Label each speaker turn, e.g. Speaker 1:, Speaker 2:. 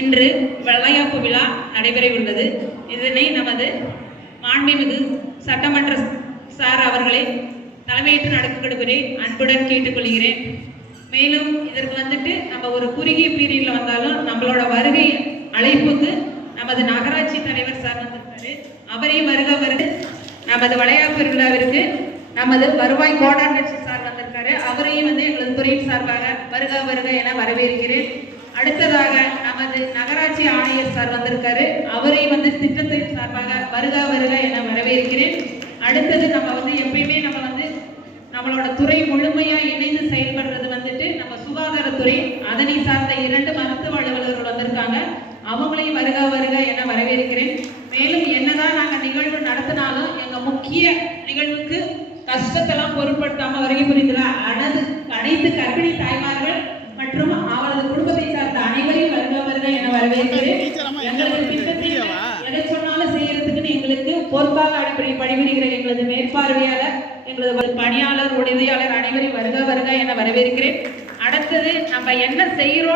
Speaker 1: இன்று வளையாப்பு விழா நடைபெற உள்ளது. இதனை நமது மாண்புமிகு சட்டமன்ற சார் அவர்களை தலைமையேற்று நடக்கப்படுவதை அன்புடன் கேட்டுக்கொள்கிறேன். மேலும் இதற்கு வந்துட்டு நம்ம ஒரு குறுகிய பீரியடில் வந்தாலும் நம்மளோட வருகை அழைப்புக்கு நமது நகராட்சி தலைவர் சார் வந்திருக்காரு. அவரையும் வருக வருக. நமது வளையாப்பு விழாவிற்கு நமது வருவாய் கோடாட்சி சார் வந்திருக்காரு. அவரையும் வந்து எங்களது துறையின் சார்பாக வருக வருக என வரவேற்கிறேன். அடுத்ததாக நமது நகராட்சி ஆணையர் சார் வந்திருக்காரு. அவரையும் வந்து திட்டத்தின் சார்பாக வருக வருக என வரவேற்கிறேன். அடுத்தது நம்ம வந்து எப்பயுமே நம்ம வந்து நம்மளோட துறை முழுமையா இணைந்து செயல்படுறது வந்துட்டு நம்ம சுகாதாரத்துறை. அதனை சார்ந்த இரண்டு மருத்துவ அலுவலர்கள் வந்திருக்காங்க. அவங்களையும் வருக கஷ்டத்தெல்லாம் பொருட்படுத்தாம வருகை புரிந்துள்ள அனது அனைத்து கர்ப்பிணி தாய்மார்கள் மற்றும் அவரது குடும்பத்தை சார்ந்த அனைவரையும் வருக வருக என வரவேற்கிறேன். எதை சொன்னாலும் செய்யறதுக்குன்னு எங்களுக்கு பொறுப்பாக அடிப்படை பணிபுரிகிற எங்களது மேற்பார்வையாளர் எங்களது பணியாளர் உதவியாளர் அனைவரையும் வருக வருக என வரவேற்கிறேன். அடுத்தது நம்ம என்ன செய்யறோம்